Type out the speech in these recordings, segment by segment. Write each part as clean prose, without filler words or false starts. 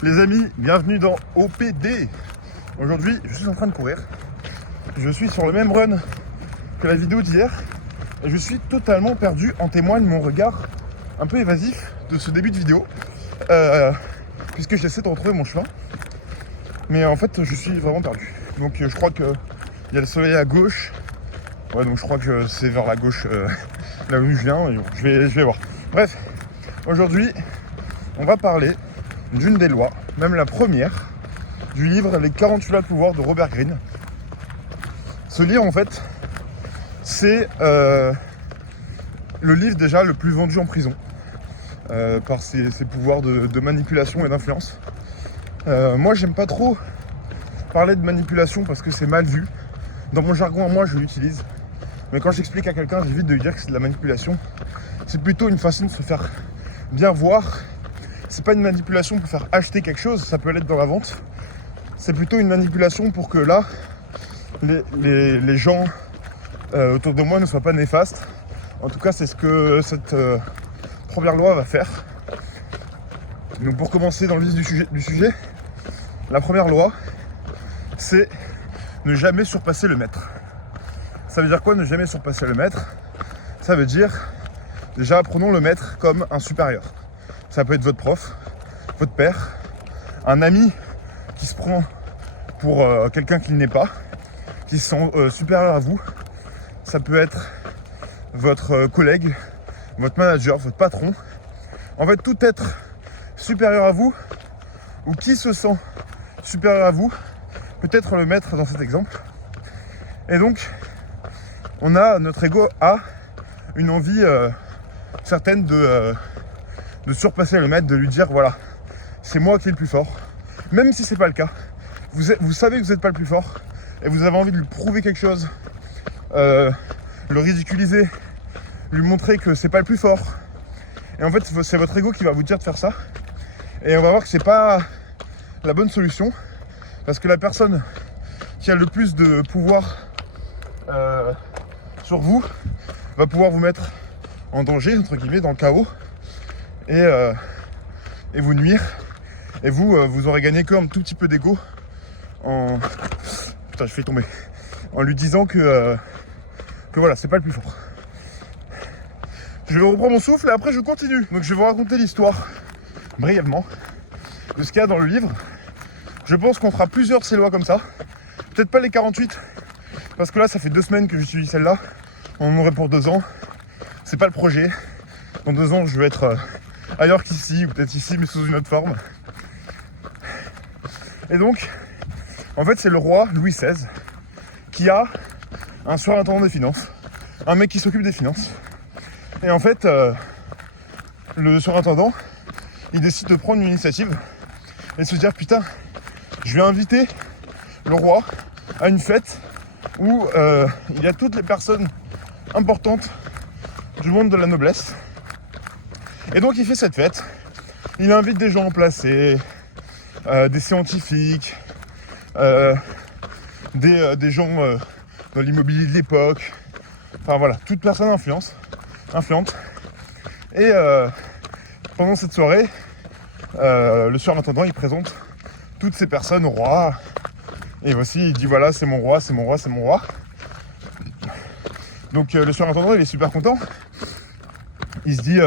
Les amis, bienvenue dans OPD. Aujourd'hui, je suis en train de courir. Je suis sur le même run que la vidéo d'hier. Et je suis totalement perdu, en témoigne mon regard un peu évasif de ce début de vidéo. Puisque j'essaie de retrouver mon chemin. Mais en fait, je suis vraiment perdu. Donc je crois qu'il y a le soleil à gauche. Ouais, donc je crois que c'est vers la gauche, là où je viens. Je vais voir. Bref, aujourd'hui, on va parler d'une des lois, même la première, du livre Les 48 lois de pouvoir de Robert Greene. Ce livre, en fait, c'est le livre déjà le plus vendu en prison par ses pouvoirs de manipulation et d'influence. Moi, j'aime pas trop parler de manipulation parce que c'est mal vu. Dans mon jargon à moi, je l'utilise. Mais quand j'explique à quelqu'un, j'évite de lui dire que c'est de la manipulation. C'est plutôt une façon de se faire bien voir. C'est pas une manipulation pour faire acheter quelque chose, ça peut l'être dans la vente. C'est plutôt une manipulation pour que là, les gens autour de moi ne soient pas néfastes. En tout cas, c'est ce que cette première loi va faire. Donc pour commencer dans le vif du sujet, la première loi, c'est ne jamais surpasser le maître. Ça veut dire quoi, ne jamais surpasser le maître? Ça veut dire, déjà, prenons le maître comme un supérieur. Ça peut être votre prof, votre père, un ami qui se prend pour quelqu'un qu'il n'est pas, qui se sent supérieur à vous. Ça peut être votre collègue, votre manager, votre patron. En fait, tout être supérieur à vous ou qui se sent supérieur à vous peut être le maître dans cet exemple. Et donc, notre ego a une envie certaine de surpasser le maître, de lui dire voilà, c'est moi qui est le plus fort, même si c'est pas le cas. Vous savez que vous n'êtes pas le plus fort et vous avez envie de lui prouver quelque chose, le ridiculiser, lui montrer que c'est pas le plus fort. Et en fait, c'est votre ego qui va vous dire de faire ça. Et on va voir que c'est pas la bonne solution parce que la personne qui a le plus de pouvoir sur vous va pouvoir vous mettre en danger, entre guillemets, dans le chaos. Et vous nuire. Et vous aurez gagné qu'un tout petit peu d'ego en... Putain, je fais tomber. En lui disant que voilà, c'est pas le plus fort. Je vais reprendre mon souffle et après je continue. Donc je vais vous raconter l'histoire, brièvement, de ce qu'il y a dans le livre. Je pense qu'on fera plusieurs de ces lois comme ça. Peut-être pas les 48, parce que là, ça fait 2 semaines que j'utilise celle-là. On en aurait pour 2 ans. C'est pas le projet. Dans 2 ans, je vais être ailleurs qu'ici, ou peut-être ici, mais sous une autre forme. Et donc, en fait, c'est le roi Louis XVI qui a un surintendant des finances, un mec qui s'occupe des finances. Et en fait, le surintendant, il décide de prendre une initiative et se dire putain, je vais inviter le roi à une fête où il y a toutes les personnes importantes du monde de la noblesse. Et donc il fait cette fête, il invite des gens placés, des scientifiques, des gens dans l'immobilier de l'époque, enfin voilà, toute personne influente. Et pendant cette soirée, le surintendant il présente toutes ces personnes au roi. Et voici, il dit voilà, c'est mon roi, c'est mon roi, c'est mon roi. Donc le surintendant il est super content. Il se dit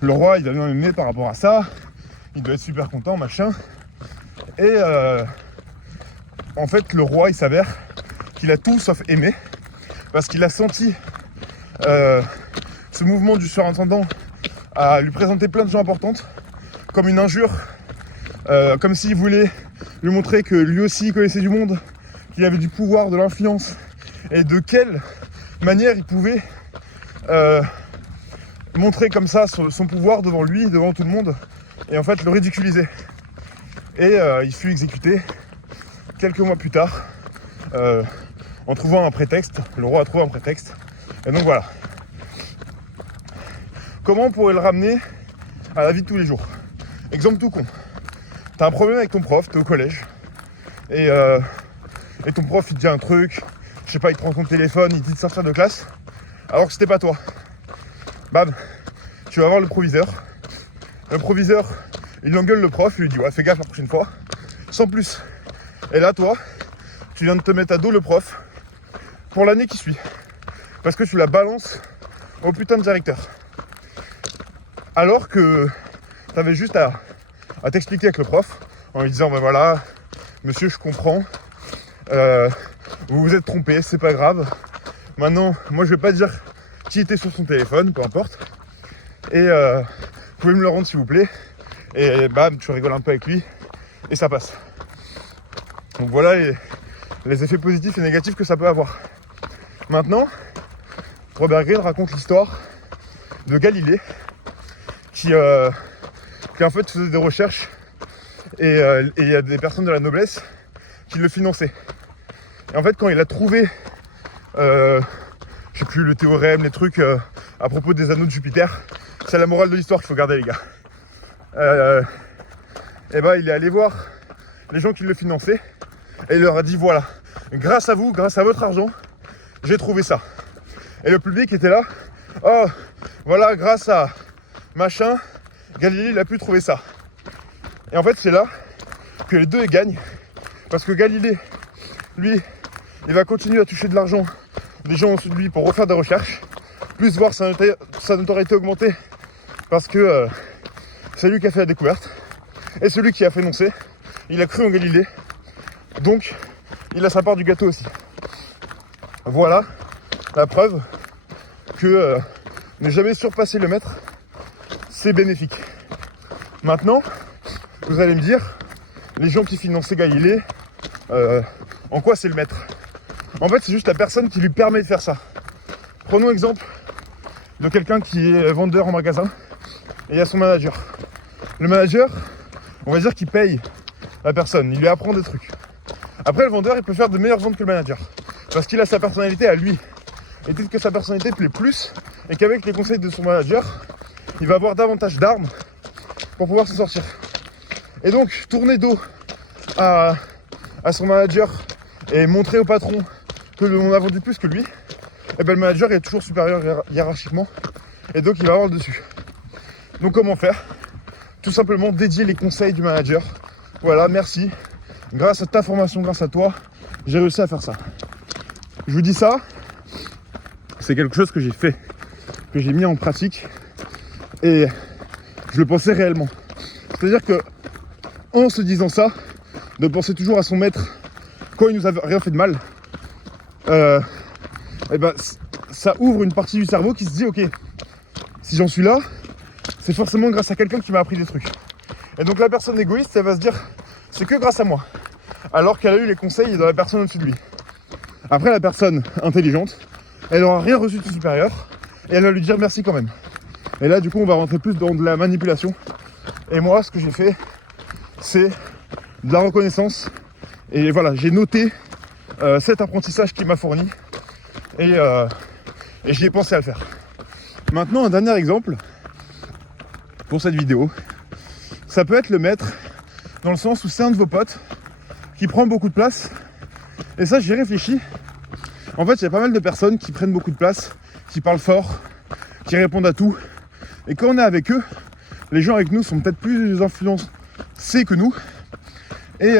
le roi il va bien m'aimer par rapport à ça. Il doit être super content, machin. Et en fait le roi il s'avère qu'il a tout sauf aimé. Parce qu'il a senti ce mouvement du surintendant à lui présenter plein de gens importantes comme une injure. Comme s'il voulait lui montrer que lui aussi il connaissait du monde, qu'il avait du pouvoir, de l'influence, et de quelle manière il pouvait montrer comme ça son pouvoir devant lui, devant tout le monde, et en fait le ridiculiser. Et il fut exécuté quelques mois plus tard, en trouvant un prétexte. Le roi a trouvé un prétexte, et donc voilà. Comment on pourrait le ramener à la vie de tous les jours? Exemple tout con. T'as un problème avec ton prof, t'es au collège, et ton prof il te dit un truc, je sais pas, il te prend ton téléphone, il te dit de sortir de classe, alors que c'était pas toi. Bam, tu vas voir le proviseur. Le proviseur, il engueule le prof, il lui dit ouais fais gaffe la prochaine fois, sans plus. Et là toi, tu viens de te mettre à dos le prof pour l'année qui suit. Parce que tu la balances au putain de directeur. Alors que t'avais juste à t'expliquer avec le prof en lui disant ben voilà, monsieur je comprends, vous vous êtes trompé, c'est pas grave. Maintenant, moi je vais pas dire qui était sur son téléphone, peu importe. Et vous pouvez me le rendre s'il vous plaît. Et bam, tu rigoles un peu avec lui et ça passe. Donc voilà les effets positifs et négatifs que ça peut avoir. Maintenant, Robert Greene raconte l'histoire de Galilée qui en fait faisait des recherches et il y a des personnes de la noblesse qui le finançaient. Et en fait, quand il a trouvé, je sais plus, le théorème, les trucs à propos des anneaux de Jupiter, c'est la morale de l'histoire qu'il faut garder, les gars. Et ben, il est allé voir les gens qui le finançaient et il leur a dit voilà, grâce à vous, grâce à votre argent, j'ai trouvé ça. Et le public était là, oh, voilà, grâce à machin, Galilée, il a pu trouver ça. Et en fait, c'est là que les deux gagnent. Parce que Galilée, lui, il va continuer à toucher de l'argent des gens au-dessus de lui pour refaire des recherches, plus voir sa notoriété augmenter. Parce que c'est lui qui a fait la découverte. Et celui qui a fait énoncer, il a cru en Galilée. Donc, il a sa part du gâteau aussi. Voilà la preuve que ne jamais surpasser le maître, c'est bénéfique. Maintenant, vous allez me dire, les gens qui finançaient Galilée, en quoi c'est le maître? En fait, c'est juste la personne qui lui permet de faire ça. Prenons exemple de quelqu'un qui est vendeur en magasin et il y a son manager. Le manager, on va dire qu'il paye la personne, il lui apprend des trucs. Après, le vendeur, il peut faire de meilleures ventes que le manager parce qu'il a sa personnalité à lui. Et peut-être que sa personnalité plaît plus et qu'avec les conseils de son manager, il va avoir davantage d'armes pour pouvoir s'en sortir. Et donc, tourner dos à son manager et montrer au patron que l'on a vendu plus que lui, et ben le manager est toujours supérieur hiérarchiquement et donc il va avoir le dessus. Donc comment faire? Tout simplement dédier les conseils du manager. Voilà, merci. Grâce à ta formation, grâce à toi, j'ai réussi à faire ça. Je vous dis ça, c'est quelque chose que j'ai fait, que j'ai mis en pratique et je le pensais réellement. C'est-à-dire que en se disant ça, de penser toujours à son maître quand il nous a rien fait de mal, et ben ça ouvre une partie du cerveau qui se dit ok, si j'en suis là, c'est forcément grâce à quelqu'un qui m'a appris des trucs. Et donc la personne égoïste, elle va se dire c'est que grâce à moi, alors qu'elle a eu les conseils de la personne au-dessus de lui. Après, la personne intelligente, elle n'aura rien reçu de son supérieur et elle va lui dire merci quand même. Et là, du coup, on va rentrer plus dans de la manipulation. Et moi, ce que j'ai fait, c'est de la reconnaissance. Et voilà, j'ai noté cet apprentissage qu'il m'a fourni et j'y ai pensé à le faire. Maintenant, un dernier exemple pour cette vidéo, ça peut être le maître dans le sens où c'est un de vos potes qui prend beaucoup de place. Et ça, j'y réfléchis. En fait, il y a pas mal de personnes qui prennent beaucoup de place, qui parlent fort, qui répondent à tout. Et quand on est avec eux, les gens avec nous sont peut-être plus influencés que nous. Et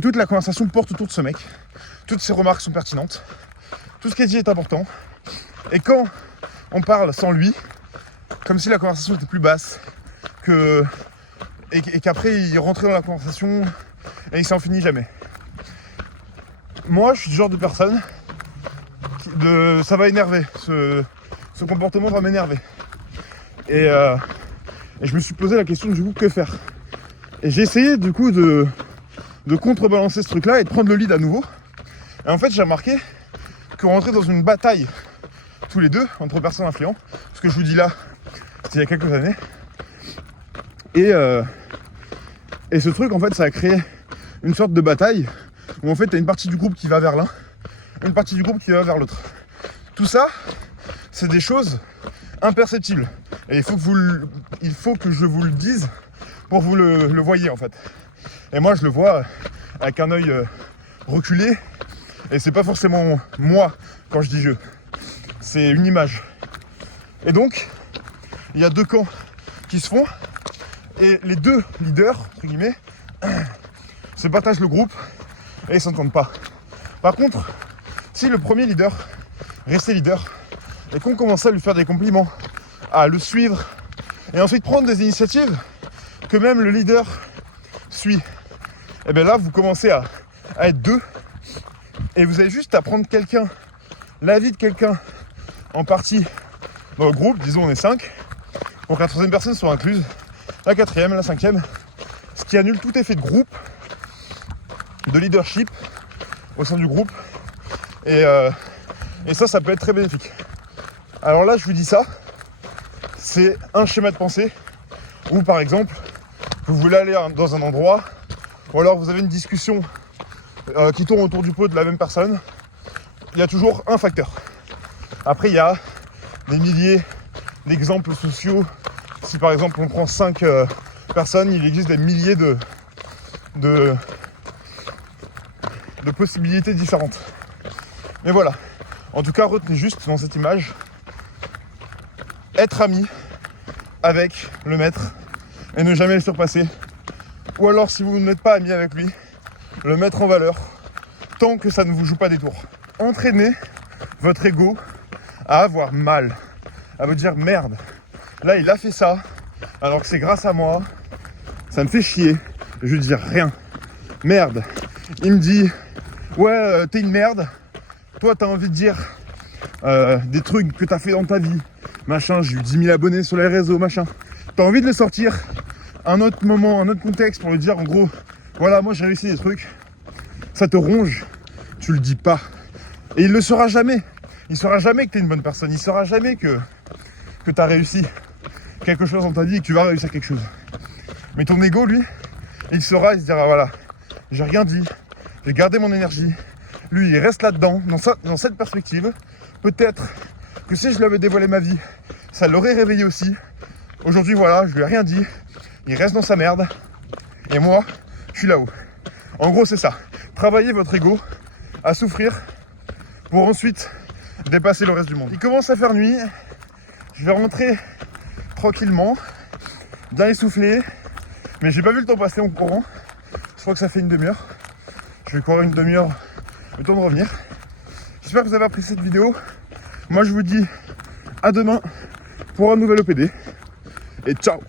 toute la conversation porte autour de ce mec. Toutes ses remarques sont pertinentes. Tout ce qui est dit est important. Et quand on parle sans lui, comme si la conversation était plus basse, et qu'après il rentrait dans la conversation et il s'en finit jamais. Moi, je suis le genre de personne ça va énerver. Ce comportement va m'énerver. Et je me suis posé la question du coup, que faire? Et j'ai essayé du coup de contrebalancer ce truc-là et de prendre le lead à nouveau. Et en fait, j'ai remarqué qu'on rentrait dans une bataille tous les deux entre personnes influentes. Ce que je vous dis là, c'était il y a quelques années. Et ce truc, en fait, ça a créé une sorte de bataille où en fait, t'as une partie du groupe qui va vers l'un, une partie du groupe qui va vers l'autre. Tout ça, c'est des choses imperceptibles. Et il faut que je vous le dise pour que vous le voyez, en fait. Et moi, je le vois avec un œil reculé. Et c'est pas forcément moi quand je dis je. C'est une image. Et donc, il y a deux camps qui se font. Et les deux leaders, entre guillemets, se partagent le groupe et ils s'entendent pas. Par contre, si le premier leader restait leader et qu'on commençait à lui faire des compliments, à le suivre et ensuite prendre des initiatives que même le leader suit, et bien là vous commencez à être deux et vous avez juste à prendre quelqu'un, l'avis de quelqu'un en partie dans le groupe, disons on est 5, pour que la troisième personne soit incluse, la quatrième, la cinquième, ce qui annule tout effet de groupe, de leadership au sein du groupe et ça peut être très bénéfique. Alors là je vous dis ça, c'est un schéma de pensée où par exemple vous voulez aller dans un endroit ou alors vous avez une discussion qui tourne autour du pot de la même personne, il y a toujours un facteur. Après il y a des milliers d'exemples sociaux. Si par exemple on prend 5 personnes, il existe des milliers de possibilités différentes. Mais voilà, en tout cas retenez juste dans cette image, être ami avec le maître et ne jamais le surpasser. Ou alors si vous n'êtes pas ami avec lui, le mettre en valeur tant que ça ne vous joue pas des tours. Entraînez votre ego à avoir mal, à vous dire merde, là il a fait ça, alors que c'est grâce à moi, ça me fait chier, je lui dis rien. Merde, il me dit ouais t'es une merde, toi t'as envie de dire des trucs que t'as fait dans ta vie, machin, j'ai eu 10 000 abonnés sur les réseaux, machin. T'as envie de le sortir un autre moment, un autre contexte pour lui dire en gros, voilà moi j'ai réussi des trucs, ça te ronge, tu le dis pas. Et il le saura jamais. Il saura jamais que t'es une bonne personne, il saura jamais que t'as réussi quelque chose dans ta vie et que tu vas réussir quelque chose. Mais ton ego, lui, il saura, il se dira voilà, j'ai rien dit, j'ai gardé mon énergie. Lui, il reste là-dedans, dans cette perspective. Peut-être que si je lui avais dévoilé ma vie, ça l'aurait réveillé aussi. Aujourd'hui, voilà, je lui ai rien dit. Il reste dans sa merde. Et moi, je suis là-haut. En gros, c'est ça. Travaillez votre ego à souffrir pour ensuite dépasser le reste du monde. Il commence à faire nuit. Je vais rentrer tranquillement, bien essoufflé. Mais j'ai pas vu le temps passer en courant. Je crois que ça fait une demi-heure. Je vais courir une demi-heure, le temps de revenir. J'espère que vous avez apprécié cette vidéo. Moi, je vous dis à demain pour un nouvel EPD. Et ciao!